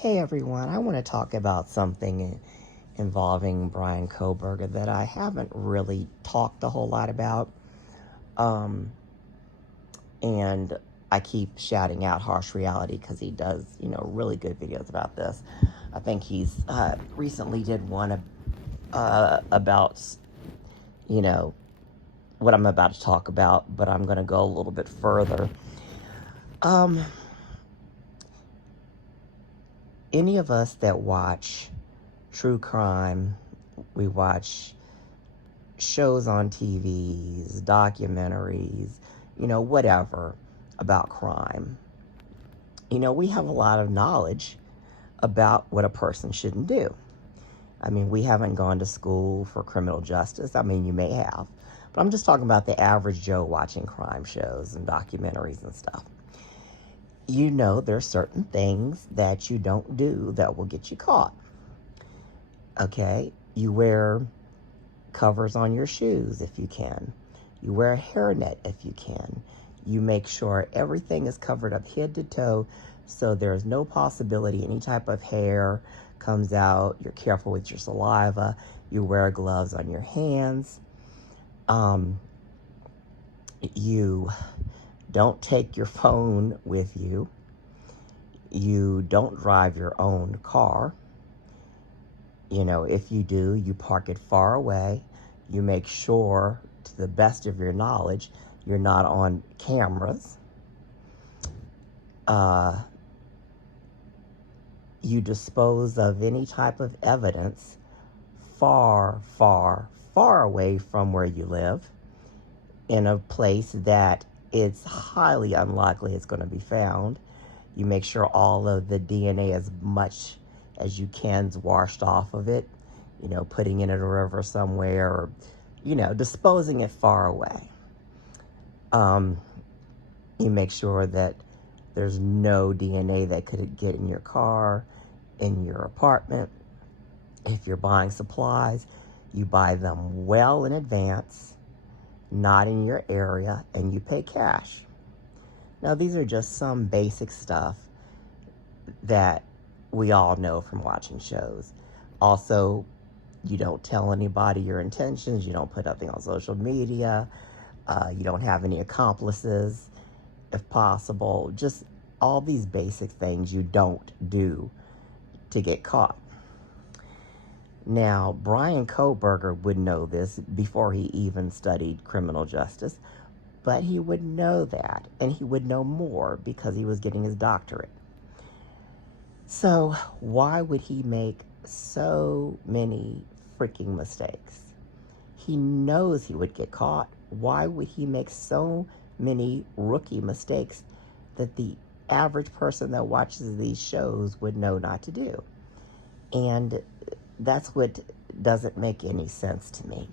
Hey everyone, I want to talk about something involving Bryan Kohberger that I haven't really talked a whole lot about. Um, and I keep shouting out Harsh Reality because he does, really good videos about this. I think he's recently did one about, you know, what I'm about to talk about, but I'm going to go a little bit further. Um, any of us that watch true crime, we watch shows on TVs, documentaries, whatever about crime. We have a lot of knowledge about what a person shouldn't do. I mean, we haven't gone to school for criminal justice. I mean, you may have, but I'm just talking about the average Joe watching crime shows and documentaries and stuff. There's certain things that you don't do that will get you caught. Okay? You wear covers on your shoes if you can. You wear a hairnet if you can. You make sure everything is covered up head to toe so there's no possibility any type of hair comes out. You're careful with your saliva. You wear gloves on your hands. You don't take your phone with you. You don't drive your own car. If you do, you park it far away. You make sure, to the best of your knowledge, you're not on cameras. You dispose of any type of evidence far, far, far away from where you live, in a place that it's highly unlikely it's going to be found. You make sure all of the DNA, as much as you can, is washed off of it, putting it in a river somewhere, or, disposing it far away. You make sure that there's no DNA that could get in your car, in your apartment. If you're buying supplies, you buy them well in advance, not in your area, and you pay cash. Now, these are just some basic stuff that we all know from watching shows. Also, you don't tell anybody your intentions. You don't put nothing on social media. You don't have any accomplices, if possible. Just all these basic things you don't do to get caught. Now, Bryan Kohberger would know this before he even studied criminal justice, but he would know that, and he would know more because he was getting his doctorate. So why would he make so many freaking mistakes? He knows he would get caught. Why would he make so many rookie mistakes that the average person that watches these shows would know not to do? And that's what doesn't make any sense to me.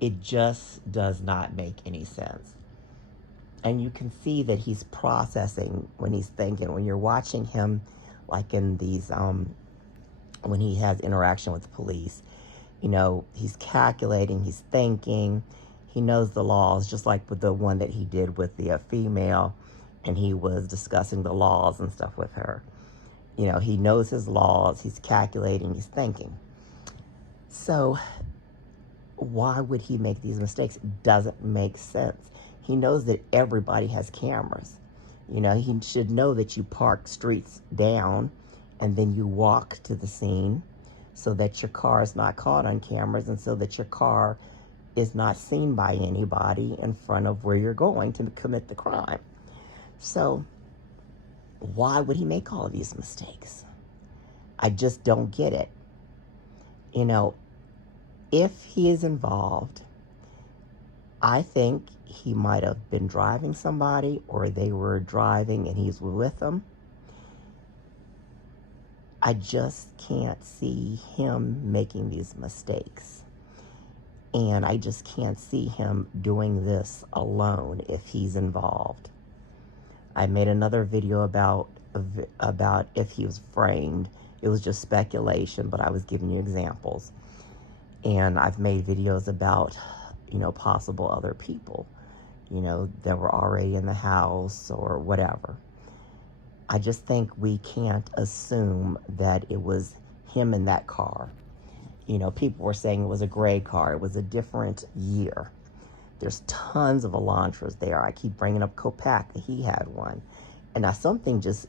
It just does not make any sense. And you can see that he's processing when he's thinking. When you're watching him, like in these, when he has interaction with the police, he's calculating, he's thinking, he knows the laws, just like with the one that he did with the female, and he was discussing the laws and stuff with her. He knows his laws, he's calculating, he's thinking. So why would he make these mistakes? It doesn't make sense. He knows that everybody has cameras. He should know that you park streets down and then you walk to the scene so that your car is not caught on cameras and so that your car is not seen by anybody in front of where you're going to commit the crime. So why would he make all of these mistakes? I just don't get it. If he is involved, I think he might have been driving somebody, or they were driving and he's with them. I just can't see him making these mistakes. And I just can't see him doing this alone if he's involved. I made another video about if he was framed. It was just speculation, but I was giving you examples. And I've made videos about, possible other people, that were already in the house or whatever. I just think we can't assume that it was him in that car. You know, people were saying it was a gray car. It was a different year. There's tons of Elantras there. I keep bringing up Kopaka. He had one. And now something just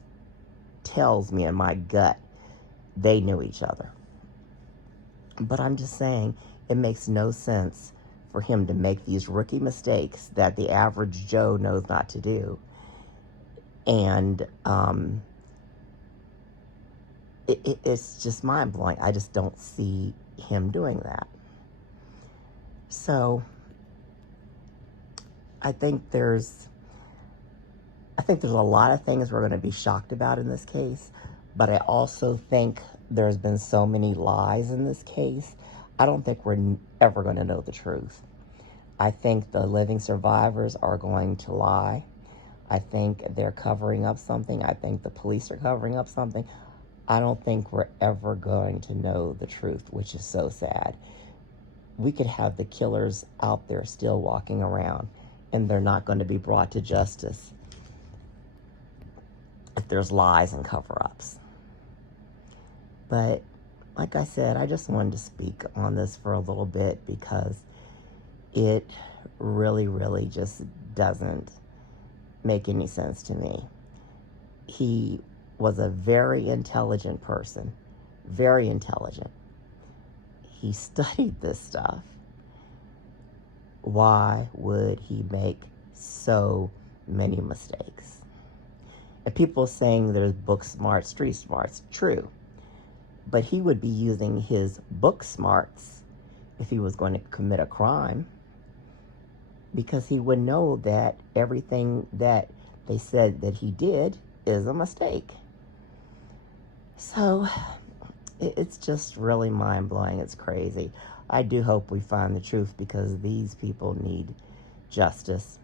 tells me in my gut they knew each other. But I'm just saying it makes no sense for him to make these rookie mistakes that the average Joe knows not to do. And it's just mind-blowing. I just don't see him doing that. So I think there's a lot of things we're going to be shocked about in this case, but I also think there's been so many lies in this case. I don't think we're ever going to know the truth. I think the living survivors are going to lie. I think they're covering up something. I think the police are covering up something. I don't think we're ever going to know the truth, which is so sad. We could have the killers out there still walking around, and they're not going to be brought to justice if there's lies and cover-ups. But like I said, I just wanted to speak on this for a little bit because it really, really just doesn't make any sense to me. He was a very intelligent person, very intelligent. He studied this stuff. Why would he make so many mistakes? And people saying there's book smarts, street smarts. True. But he would be using his book smarts if he was going to commit a crime, because he would know that everything that they said that he did is a mistake. So it's just really mind-blowing. It's crazy. I do hope we find the truth, because these people need justice.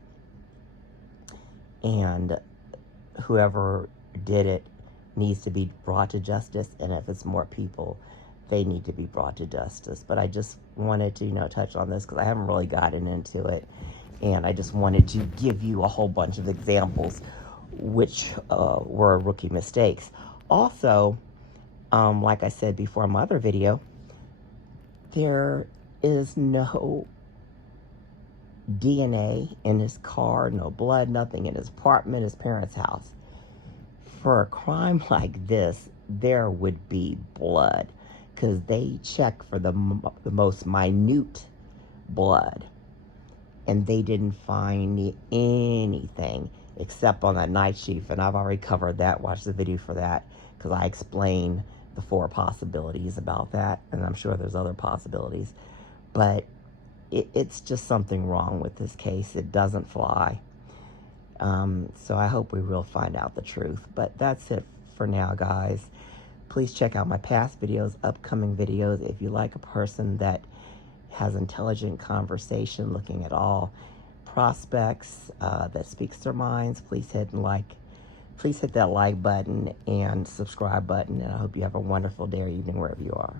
And whoever did it needs to be brought to justice. And if it's more people, they need to be brought to justice. But I just wanted to, touch on this because I haven't really gotten into it. And I just wanted to give you a whole bunch of examples which were rookie mistakes. Also, like I said before in my other video, there is no DNA in his car, no blood, nothing in his apartment, his parents' house. For a crime like this, there would be blood, because they check for the most minute blood, and they didn't find anything except on that night shift. And I've already covered that. Watch the video for that, because I explain the 4 possibilities about that, and I'm sure there's other possibilities. But it's just something wrong with this case. It doesn't fly. So I hope we will find out the truth. But that's it for now, guys. Please check out my past videos, upcoming videos. If you like a person that has intelligent conversation, looking at all prospects, that speaks their minds, please hit that like button and subscribe button. And I hope you have a wonderful day or evening wherever you are.